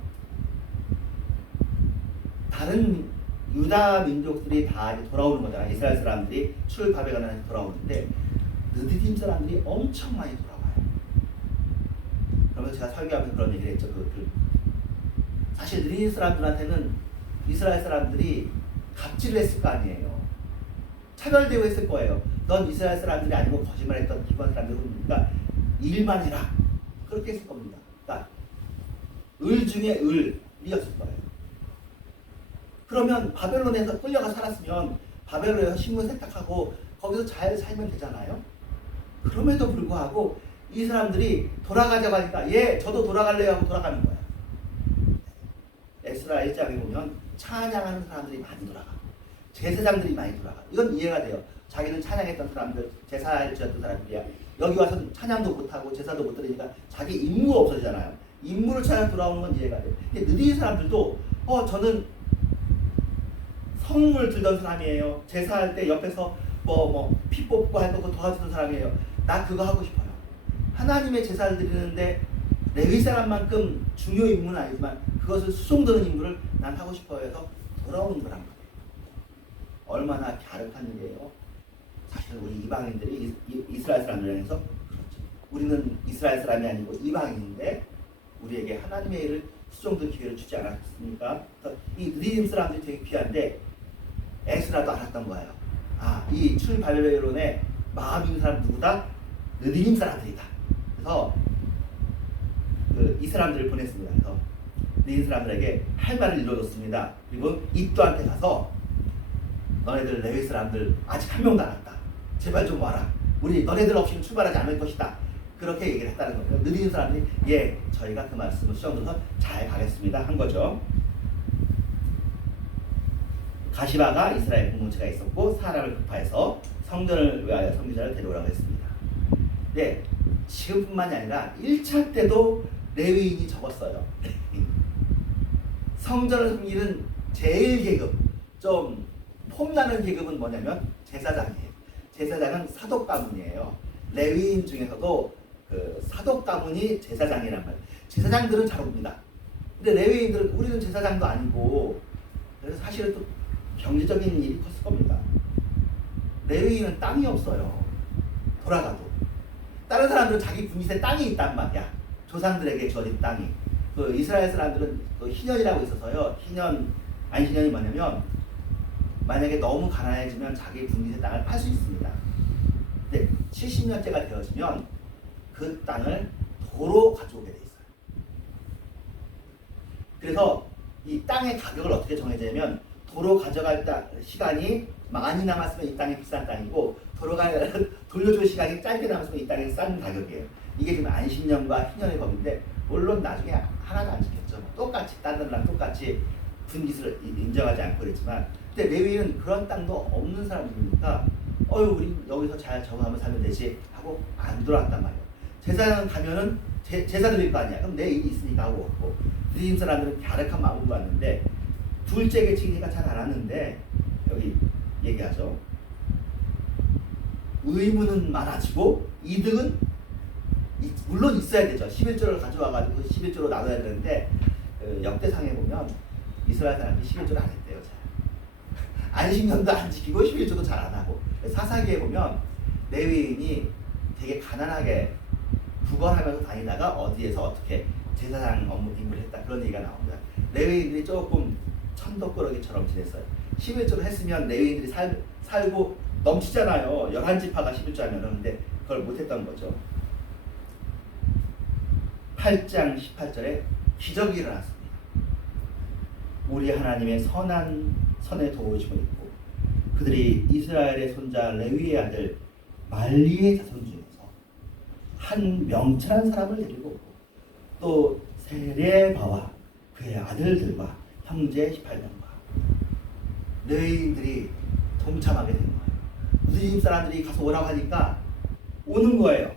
다른 유다 민족들이 다 돌아오는 거잖아요. 이스라엘 사람들이 출바벨론에서 돌아오는데 느디딤 사람들이 엄청 많이 돌아와요. 그러면서 제가 설교하면서 그런 얘기를 했죠. 사실 느디딤 사람들한테는 이스라엘 사람들이 갑질을 했을 거 아니에요. 차별대우 했을 거예요. 넌 이스라엘 사람들이 아니고 거짓말했던 기본 사람들이니까 일만 해라. 그렇게 했을 겁니다. 그러니까 을 중에 을이었을 거예요. 그러면 바벨론에서 끌려가 살았으면 바벨론에서 신분 세탁하고 거기서 잘 살면 되잖아요. 그럼에도 불구하고 이 사람들이 돌아가자고 하니까 예 저도 돌아갈래요 하고 돌아가는 거야. 에스라 1장에 보면 찬양하는 사람들이 많이 돌아가. 제사장들이 많이 돌아가. 이건 이해가 돼요. 자기는 찬양했던 사람들, 제사를 지었던 사람들이야. 여기 와서 찬양도 못하고 제사도 못 드리니까 자기 임무가 없어지잖아요. 임무를 찾아 돌아오는 건 이해가 돼요. 근데 느린 사람들도 저는 성물 들던 사람이에요. 제사할 때 옆에서 피 뽑고 할 거 도와주던 사람이에요. 나 그거 하고 싶어요. 하나님의 제사를 드리는데 레위 사람만큼 중요 임무는 아니지만 그것을 수송드는 임무를 난 하고 싶어요 해서 돌아오는 거란 말이에요. 얼마나 갸륵한 일이에요. 사실 우리 이방인들이 이스라엘 사람들을 해서 그렇죠. 우리는 이스라엘 사람이 아니고 이방인인데 우리에게 하나님의 일을 수송될 기회를 주지 않았습니까? 그래서 이 느디딤 사람들이 되게 귀한데 에스라도 알았던 거예요. 이 출발론의 마음 있는 사람 누구다? 느디딤 사람들이다. 그래서 이 사람들을 보냈습니다. 그래서 느디딤 사람들에게 할 말을 이루어줬습니다. 그리고 이또한테 가서 너네들 레위 사람들 아직 한 명도 안 왔다. 제발 좀 와라. 우리 너네들 없이는 출발하지 않을 것이다. 그렇게 얘기를 했다는 거예요. 느디딤 사람들이 예 저희가 그 말씀을 수정해서 잘 가겠습니다 한 거죠. 가시바가 이스라엘 공동체가 있었고 사람을 급파해서 성전을 위하여 선지자를 데려오라고 했습니다. 네, 지금뿐만이 아니라 1차 때도 레위인이 적었어요. 성전을 섬기는 제일 계급, 좀 폼나는 계급은 뭐냐면 제사장이에요. 제사장은 사독 가문이에요. 레위인 중에서도 그 사독 가문이 제사장이란 말이에요. 제사장들은 잘 옵니다. 근데 레위인들은 우리는 제사장도 아니고 그래서 사실은 또 경제적인 일이 컸을 겁니다. 레위인은 땅이 없어요. 돌아가도. 다른 사람들은 자기 분깃에 땅이 있단 말이야. 조상들에게 주어진 땅이. 그 이스라엘 사람들은 그 희년이라고 있어서요. 안희년이 뭐냐면 만약에 너무 가난해지면 자기 분깃의 땅을 팔 수 있습니다. 근데 70년째가 되어지면 그 땅을 도로 가져오게 돼 있어요. 그래서 이 땅의 가격을 어떻게 정해지냐면 도로 가져갈 시간이 많이 남았으면 이 땅이 비싼 땅이고 도로가 돌려줄 시간이 짧게 남았으면 이 땅이 싼 가격이에요. 이게 지금 안식년과 희년의 법인데 물론 나중에 하나도 안 지켰죠. 똑같이 딴 데랑 똑같이 분깃을 인정하지 않고 그랬지만 근데 레위인은 그런 땅도 없는 사람들이니까 우리 여기서 잘 적응하면 살면 되지 하고 안 돌아왔단 말이에요. 제사장 가면은 제사 드릴 거 아니야. 그럼 내 일이 있으니까 하고 왔고 느린 사람들은 갸륵한 마음으로 왔는데 둘째 계층이니까 잘 안 왔는데 여기 얘기하죠. 의무는 많아지고 이득은 물론 있어야 되죠. 11조를 가져와가지고 11조로 나눠야 되는데 역대상에 보면 이스라엘 사람이 11조를 안 했대요. 잘. 안식년도 안 지키고 11조도 잘 안 하고 사사기에 보면 레위인이 되게 가난하게 구걸하면서 다니다가 어디에서 어떻게 제사장 업무 임무를 했다 그런 얘기가 나옵니다. 레위인들이 조금 천덕꾸러기처럼 지냈어요. 11조를 했으면 레위인들이 살고 넘치잖아요. 11지파가 11조 하면은. 근데 그걸 못했던 거죠. 8장 18절에 기적이 일어났습니다. 우리 하나님의 선의 도우심을 입고 그들이 이스라엘의 손자 레위의 아들 말리의 자손 중에서 한 명철한 사람을 데리고 오고 또 세레바와 그의 아들들과 형제 18명과 레위인들이 동참하게 된 거예요. 무슬림 사람들이 가서 오라고 하니까 오는 거예요.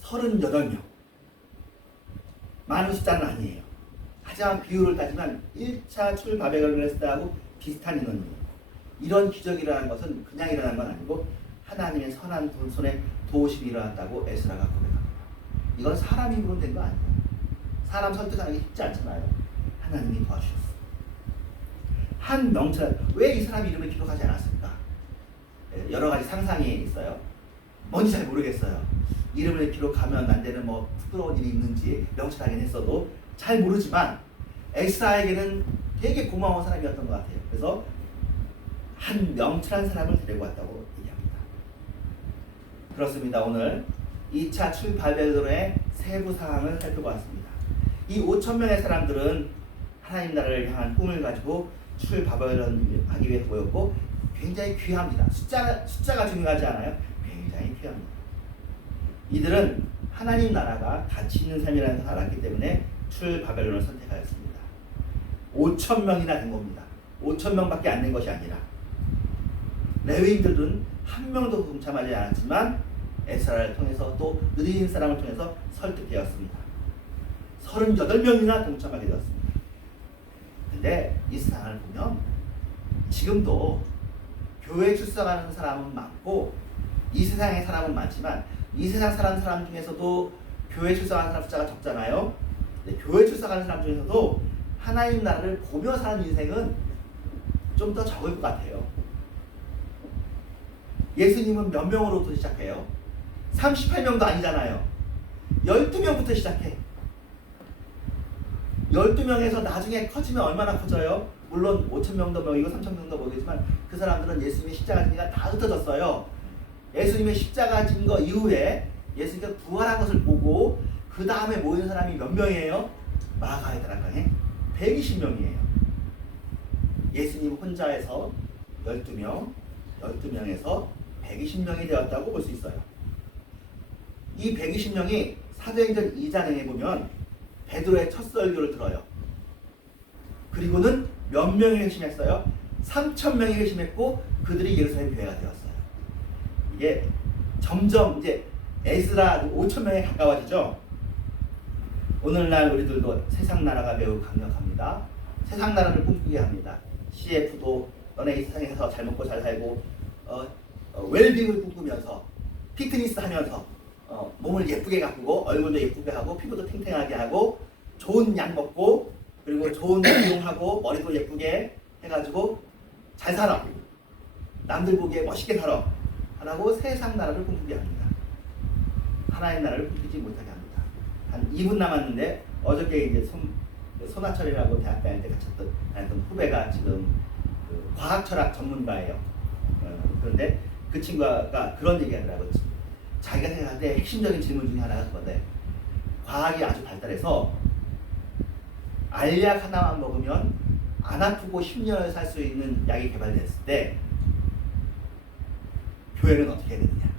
38명. 많은 숫자는 아니에요. 하지만 비율을 따지면 1차 출바벨론을 했을 때하고 비슷한 인원이에요. 이런 기적이라는 것은 그냥 일어난 건 아니고 하나님의 선한 손에 도우심이 일어났다고 에스라가 고백합니다. 이건 사람 힘으로 된 거 아니에요. 사람 설득하는 게 쉽지 않잖아요. 하나님이 도와주셨어요. 한 명철, 왜 이 사람 이름을 기록하지 않았을까? 여러 가지 상상이 있어요. 뭔지 잘 모르겠어요. 이름을 기록하면 안 되는 뭐 부끄러운 일이 있는지 명철하긴 했어도 잘 모르지만 에스라에게는 되게 고마운 사람이었던 것 같아요. 그래서 한 명철한 사람을 데리고 왔다고 얘기합니다. 그렇습니다. 오늘 2차 출바벨론의 세부 사항을 살펴보았습니다. 이 5,000명의 사람들은 하나님 나라를 향한 꿈을 가지고 출바벨론 하기 위해 모였고 굉장히 귀합니다. 숫자가 중요하지 않아요. 굉장히 귀합니다. 이들은 하나님 나라가 가치 있는 삶이라는 것을 알았기 때문에 출바벨론을 선택하였습니다. 5,000명이나 된 겁니다. 5,000명밖에 안 된 것이 아니라 레위인들은 한 명도 동참하지 않았지만 에스라를 통해서 또 느린 사람을 통해서 설득되었습니다. 38명이나 동참하게 되었습니다. 근데 이 세상을 보면 지금도 교회 출석하는 사람은 많고 이 세상의 사람은 많지만 이 세상 사람 중에서도 교회 출석하는 사람 숫자가 적잖아요. 교회 출석하는 사람 중에서도 하나님 나라를 보며 사는 인생은 좀 더 적을 것 같아요. 예수님은 몇 명으로부터 시작해요? 38명도 아니잖아요. 12명부터 시작해. 12명에서 나중에 커지면 얼마나 커져요? 물론 5,000명도 먹이고 3,000명도 먹이지만 그 사람들은 예수님의 십자가 진리가 다 흩어졌어요. 예수님의 십자가 진 거 이후에 예수님께서 부활한 것을 보고 그 다음에 모인 사람이 몇 명이에요? 마가의 다락방에 120명이에요. 예수님 혼자에서 12명에서 120명이 되었다고 볼 수 있어요. 이 120명이 사도행전 2장에 보면 베드로의 첫 설교를 들어요. 그리고는 몇 명이 회심했어요? 3,000명이 회심했고 그들이 예루살렘 교회가 되었어요. 이게 점점 이제 에스라 5,000명에 가까워지죠. 오늘날 우리들도 세상 나라가 매우 강력합니다. 세상 나라를 꿈꾸게 합니다. CF도 너네 이 세상에서 잘 먹고 잘 살고 웰빙을 꿈꾸면서 피트니스 하면서 몸을 예쁘게 가꾸고 얼굴도 예쁘게 하고 피부도 탱탱하게 하고 좋은 약 먹고 그리고 좋은 운동하고 머리도 예쁘게 해가지고 잘 살아. 남들 보기에 멋있게 살아. 라고 세상 나라를 꿈꾸게 합니다. 하나님 나라를 꿈꾸지 못하게 합니다. 한 2분 남았는데 어저께 이제 손아철이라고 대학 다닐 때 같이 다녔던 후배가 지금 그 과학철학 전문가예요. 그런데 그 친구가 그런 얘기 하더라고요. 자기가 생각할 때 핵심적인 질문 중에 하나가 그건데, 과학이 아주 발달해서 알약 하나만 먹으면 안 아프고 10년을 살 수 있는 약이 개발됐을 때 교회는 어떻게 해야 되느냐.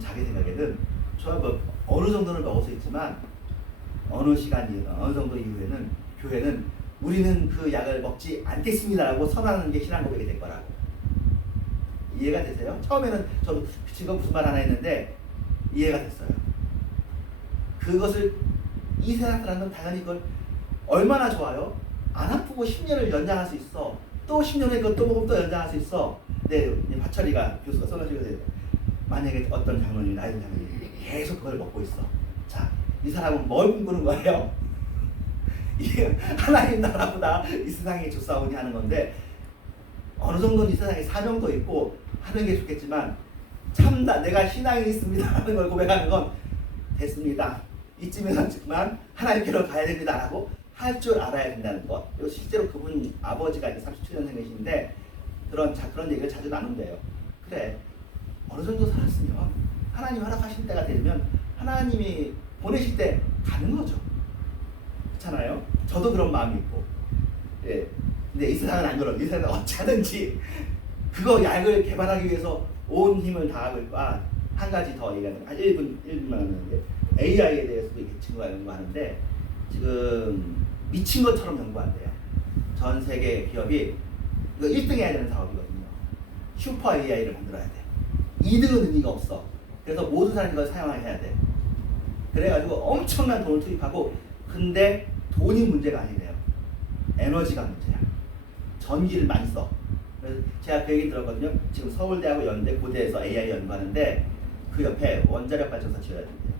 자기 생각에는 뭐 어느 정도는 먹을 수 있지만 어느 시간이 어느 정도 이후에는 교회는 우리는 그 약을 먹지 않겠습니다라고 선언하는 게 신앙 고백이 될 거라고. 이해가 되세요? 처음에는 저도 지금 무슨 말 하나 했는데 이해가 됐어요. 그것을 이 세상 사람은 당연히 그걸 얼마나 좋아요? 안 아프고 10년을 연장할 수 있어. 또 10년 후에 그걸 또 먹으면 또 연장할 수 있어. 네, 화철이가 교수가 써가지고 만약에 어떤 장로님이 나이 든 장로님이 계속 그걸 먹고 있어. 자, 이 사람은 뭘 꿈꾸는 거예요? 이게 하나님 나라보다 이 세상이 좋사오니 하는 건데, 어느 정도는 이 세상에 사명도 있고 하는 게 좋겠지만 참다 내가 신앙이 있습니다 하는 걸 고백하는 건 됐습니다. 이쯤에서만 하나님께로 가야 됩니다 라고 할 줄 알아야 된다는 것. 실제로 그분 아버지가 37년생이신데 그런 얘기를 자주 나눈대요. 그래, 어느 정도 살았으면 하나님 허락하신 때가 되면 하나님이 보내실 때 가는 거죠. 그렇잖아요? 저도 그런 마음이 있고. 예. 근데 이 세상은 안 그런. 이 세상은 어찌하든지 그거 약을 개발하기 위해서 온 힘을 다하고 있고, 한 가지 더 얘기하는, 한 1분만 하는데, AI에 대해서도 이 친구가 연구하는데 지금 미친 것처럼 연구한대요. 전 세계 기업이 이거 1등 해야 되는 사업이거든요. 슈퍼 AI를 만들어야 돼. 2등은 의미가 없어. 그래서 모든 사람이 이걸 사용하게 해야 돼. 그래가지고 엄청난 돈을 투입하고, 근데 돈이 문제가 아니래요. 에너지가 문제야. 전기를 많이 써. 그래서 제가 그 얘기 들었거든요. 지금 서울대하고 연대, 고대에서 AI 연구하는데 그 옆에 원자력 발전소 지어야 된대요.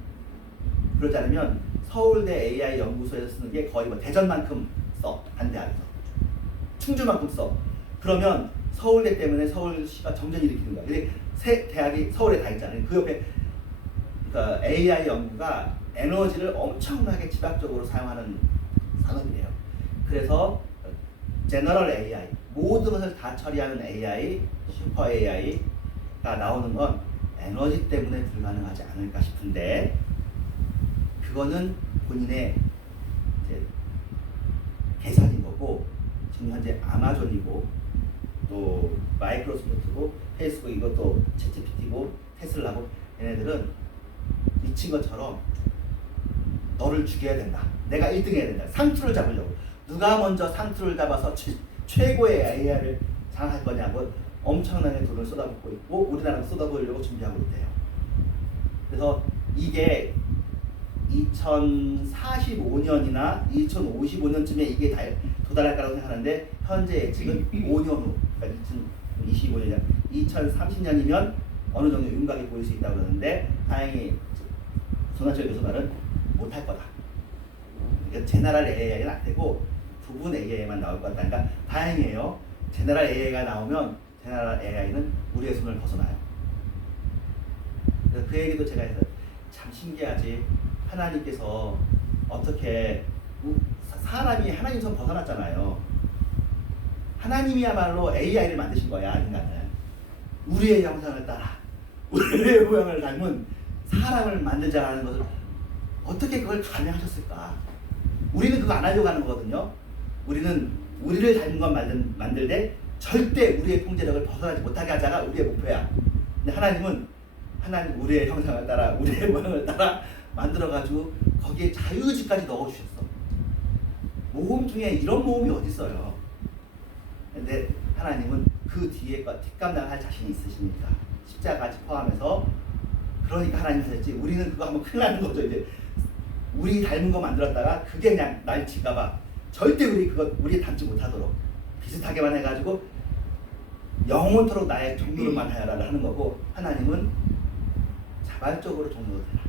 그렇지 않으면 서울대 AI 연구소에서 쓰는 게 거의 뭐 대전만큼 써. 한 대학에서. 충주만큼 써. 그러면 서울대 때문에 서울시가 정전 일으키는 거야. 근데 세 대학이 서울에 다 있잖아요. 그 옆에 그러니까 AI 연구가 에너지를 엄청나게 지박적으로 사용하는 산업이래요. 그래서 제너럴 AI, 모든 것을 다 처리하는 AI, 슈퍼 AI가 나오는 건 에너지 때문에 불가능하지 않을까 싶은데, 그거는 본인의 이제 계산인 거고, 지금 현재 아마존이고 또 마이크로소프트고 페이스북, 이것도 챗GPT고 테슬라고, 얘네들은 미친 것처럼 너를 죽여야 된다. 내가 1등 해야 된다. 상투를 잡으려고. 누가 먼저 상투를 잡아서 최고의 AI를 장악할 거냐고 엄청나게 돈을 쏟아붓고 있고, 우리나라도 쏟아부으려고 준비하고 있대요. 그래서 이게 2045년이나 2055년쯤에 이게 다 도달할 거라고 생각하는데, 현재 예측은 5년 후, 그러니까 2025년이나 2030년이면 어느 정도 윤곽이 보일 수 있다고 그러는데, 다행히 손아철 교수 말은 못할 거다. 그러니까 제너럴 AI는 안 되고 부분 AI만 나올 것 같다. 그러니까 다행이에요. 제너럴 AI가 나오면 제너럴 AI는 우리의 손을 벗어나요. 그래서 그 얘기도 제가 해서 참 신기하지. 하나님께서 어떻게 사람이 하나님 손 벗어났잖아요. 하나님이야말로 AI를 만드신 거야, 인간을. 우리의 형상을 따라 우리의 모양을 닮은 사람을 만들자라는 것을 어떻게 그걸 가능하셨을까? 우리는 그거 안 하려고 하는 거거든요. 우리는 우리를 닮은 것 만들되 절대 우리의 통제력을 벗어나지 못하게 하자가 우리의 목표야. 근데 하나님 우리의 형상을 따라 우리의 모양을 따라 만들어가지고 거기에 자유의지까지 넣어주셨어. 모험 중에 이런 모험이 어디 있어요? 근데 하나님은 그 뒤에 뒷감당을 할 자신이 있으시니까 십자가까지 포함해서, 그러니까 하나님 하셨지. 우리는 그거 하면 큰일 나는 거죠. 이제 우리 닮은 거 만들었다가 그게 그냥 날 질까봐 절대 우리 닮지 못하도록 비슷하게만 해가지고 영원토록 나의 종노릇만 하여라를 하는 거고, 하나님은 자발적으로 종노릇해라.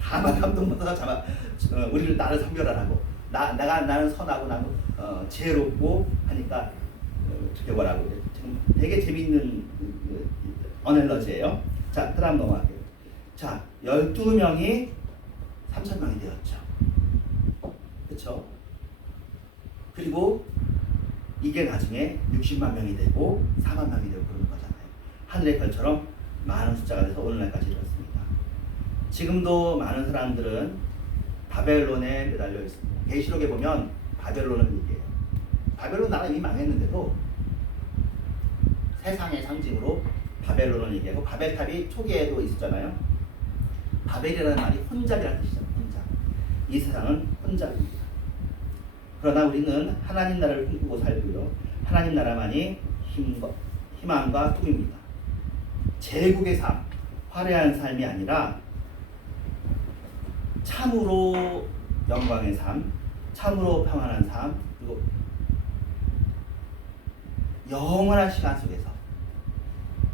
다만 감동받아서 우리를 나를 선별하라고. 나는 선하고 나는 지혜롭고 하니까 어떻게 뭐라고. 지금 되게 재미있는 어넬러지예요. 자, 그 다음 넘어갈게요. 자, 12명이 3,000명이 되었죠. 그렇죠? 그리고 이게 나중에 60만 명이 되고 4만 명이 되고 그러는 거잖아요. 하늘의 별처럼 많은 숫자가 돼서 오늘날까지 지금도 많은 사람들은 바벨론에 매달려 있습니다. 계시록에 보면 바벨론을 얘기해요. 바벨론 나라 이미 망했는데도 세상의 상징으로 바벨론을 얘기하고, 바벨탑이 초기에도 있었잖아요. 바벨이라는 말이 혼잡이라는 뜻이잖아요. 혼잡. 이 세상은 혼잡입니다. 그러나 우리는 하나님 나라를 꿈꾸고 살고요, 하나님 나라만이 희망과 꿈입니다. 제국의 삶, 화려한 삶이 아니라 참으로 영광의 삶, 참으로 평안한 삶, 그리고 영원한 시간 속에서.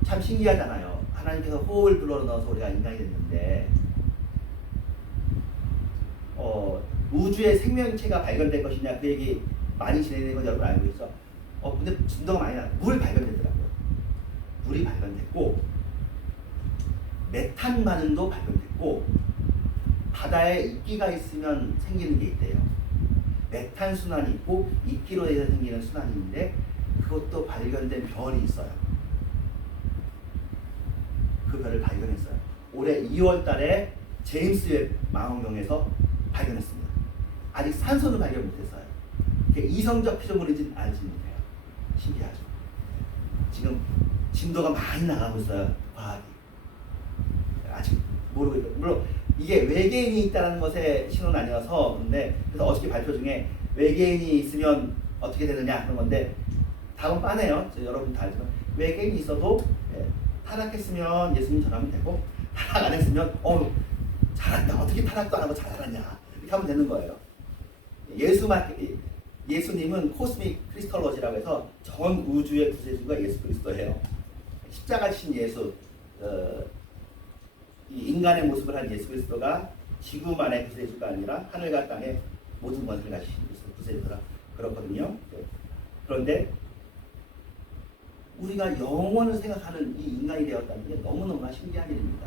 참 신기하잖아요. 하나님께서 호흡을 불어넣어서 우리가 인간이 됐는데 우주의 생명체가 발견된 것이냐, 그 얘기 많이 진행되는 건 여러분 알고 있어. 근데 진도가 많이 나. 물이 발견되더라고요. 물이 발견됐고, 메탄 반응도 발견됐고, 바다에 이끼가 있으면 생기는 게 있대요. 메탄 순환이 있고 이끼로 인해서 생기는 순환이 있는데, 그것도 발견된 별이 있어요. 그 별을 발견했어요. 올해 2월 달에 제임스 웹 망원경에서 발견했습니다. 아직 산소는 발견 못했어요. 이성적 피조물인지는 알지 못해요. 신기하죠. 지금 진도가 많이 나가고 있어요. 과학이. 아직 모르고 있어요. 물론 이게 외계인이 있다는 것의 신호는 아니어서. 근데 그래서 어저께 발표 중에 외계인이 있으면 어떻게 되느냐 그런 건데, 답은 빠네요. 여러분 다 알지만 외계인이 있어도 타락했으면 예수님 전하면 되고, 타락 안 했으면 잘한다, 어떻게 타락도 안 하고 잘 알았냐, 이렇게 하면 되는 거예요. 예수님은 코스믹 크리스톨로지라고 해서 전 우주의 구세주가 예수 그리스도예요. 십자가 신 예수, 이 인간의 모습을 한 예수 그리스도가 지구만의 구세주가 아니라 하늘과 땅의 모든 것을 가지신 구세주라 그렇거든요. 그런데 우리가 영원을 생각하는 이 인간이 되었다는 게 너무너무나 신기한 일입니다.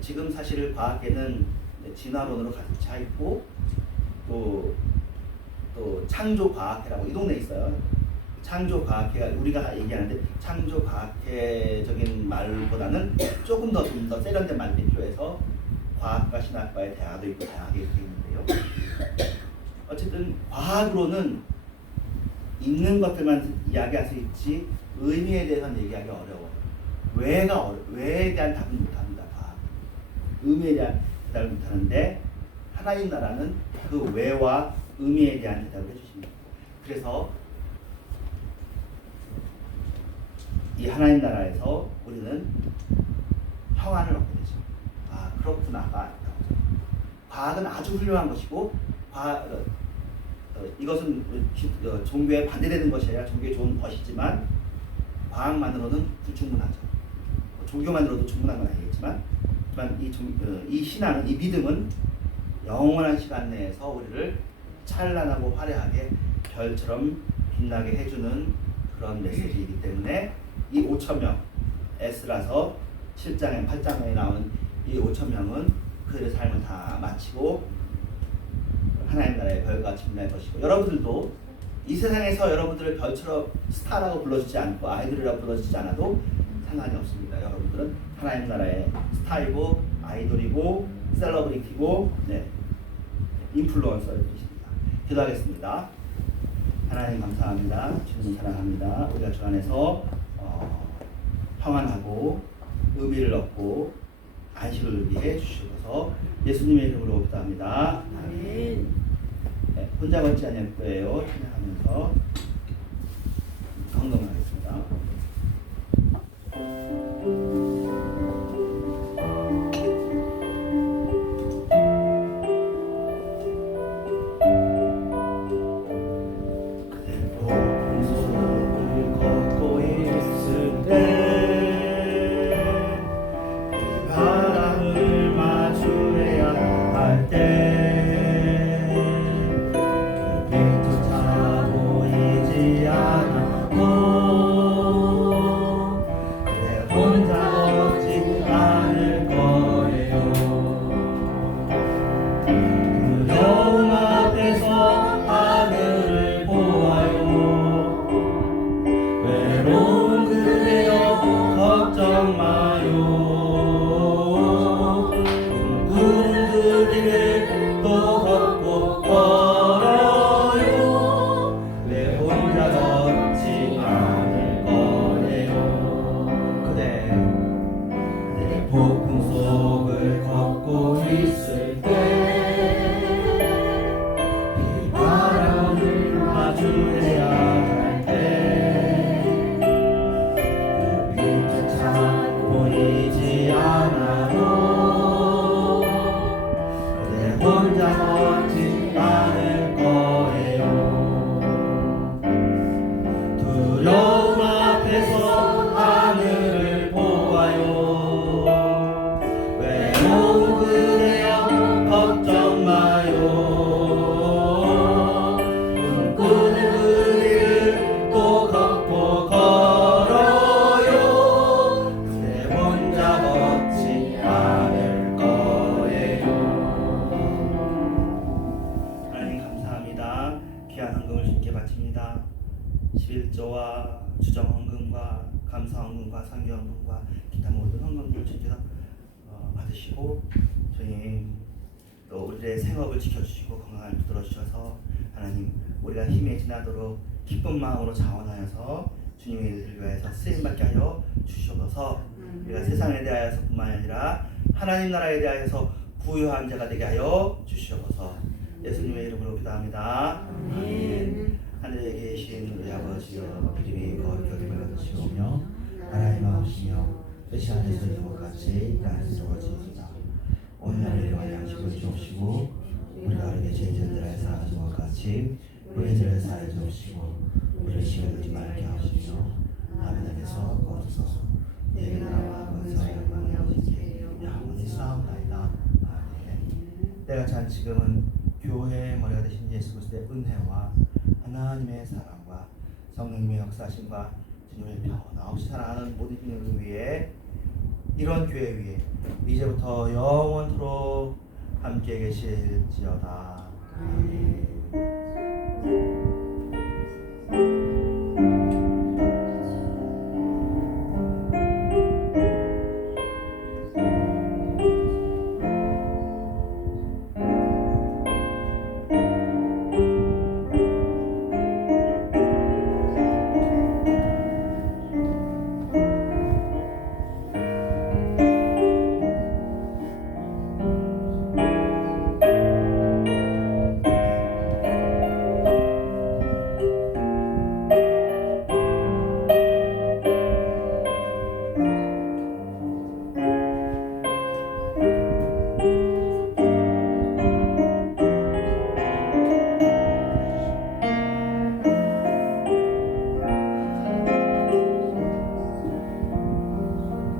지금 사실 과학계는 진화론으로 가득 차 있고, 또 창조과학회라고 이 동네에 있어요. 창조과학회가 우리가 얘기하는데, 창조과학회적인 말보다는 조금 더 좀 더 세련된 말이 필요해서 과학과 신학과의 대화도 있고 다양하게 이렇게 있는데요. 어쨌든 과학으로는 있는 것들만 이야기할 수 있지 의미에 대해서는 얘기하기 어려워요. 왜에 대한 답은 못합니다. 과학. 의미에 대한 대답을 못하는데, 하나님 나라는 그 왜와 의미에 대한 대답을 해주십니다. 그래서 이 하나님 나라에서 우리는 평안을 얻게 되죠. 그렇구나. 과학은 아주 훌륭한 것이고, 이것은 종교에 반대되는 것이 아니라 종교에 좋은 것이지만, 과학만으로는 불충분하죠. 종교만으로도 충분한 건 아니겠지만, 이 신앙은, 이 믿음은 영원한 시간 내에서 우리를 찬란하고 화려하게 별처럼 빛나게 해주는 그런 메시지이기 때문에, 이 5,000명, 에스라서 7장에 8장에 나오는 이 5,000명은 그들의 삶을 다 마치고 하나님 나라의 별같이 빛날 것이고, 여러분들도 이 세상에서 여러분들을 별처럼 스타라고 불러주지 않고 아이돌이라고 불러주지 않아도 상관이 없습니다. 여러분들은 하나님 나라의 스타이고 아이돌이고 셀러브리티고 인플루언서이십니다. 기도하겠습니다. 하나님 감사합니다. 주님 사랑합니다. 우리가 주 안에서 평안하고 의미를 얻고 안식을 누리게 해주셔서 예수님의 이름으로 기도합니다. 아멘. 혼자 걷지 않을 거예요. 찬양하면서 건강하겠습니다. 혼자 폭풍 속을 걷고 있을 때 비바람을 마주해야 할 때 그 빛조차 보이지 않아도 그대 혼자 걷지 않을 거예요. 두려움 앞에서 하늘을 보아요. 외로운 그대여 걱정 마요. 꿈꾸는 그 길을 또 걷고 걸어요. 그대 혼자 걷지 않을 거예요. 하나님 감사합니다. 귀한 헌금을 주님께 바칩니다. 11조와 주정 헌금과 감사 헌금과 상기 헌금과 기타 모든 헌금들을 주님께서 받으시고 주님 또 우리의 생업을 지켜주시고 건강을 붙들어 주셔서 하나님 우리가 힘에 지나도록 기쁜 마음으로 자원하여서 주님의 일을 위하여서 쓰임받게 하여 주시옵소서. 우리가 세상에 대하여서 뿐만 아니라 하나님 나라에 대하여서 부유한 자가 되게 하여 주시옵소서. 예수님의 이름으로 기도합니다. 아멘. 하늘에 계신 우리 아버지여, 이름이 거룩히 여김을 나라의 마음이시며 뜻이 하늘에서 이룬 것 같이 땅에서 이루어지이다. 오늘 우리의 일용할 양식을 주옵시고 우리가 우리에게 죄 지은 자를 사하지 것 같이 우리의 죄를 사하여 주옵시고 우리를 시험에 들지 말게 하옵시며 아멘에게서 거두소서. 내게 나라와 권세와 영광이 아버지께 영원히 싸움나이다. 아멘. 때가 찬 지금은 교회의 머리가 되신 예수 그리스도의 은혜와 하나님의 사랑과 성령님의 역사하심과 주님의 변함없이 사랑하는 모든 분들을 위해 이런 교회 위에 이제부터 영원토록 함께 계실지어다. 아멘.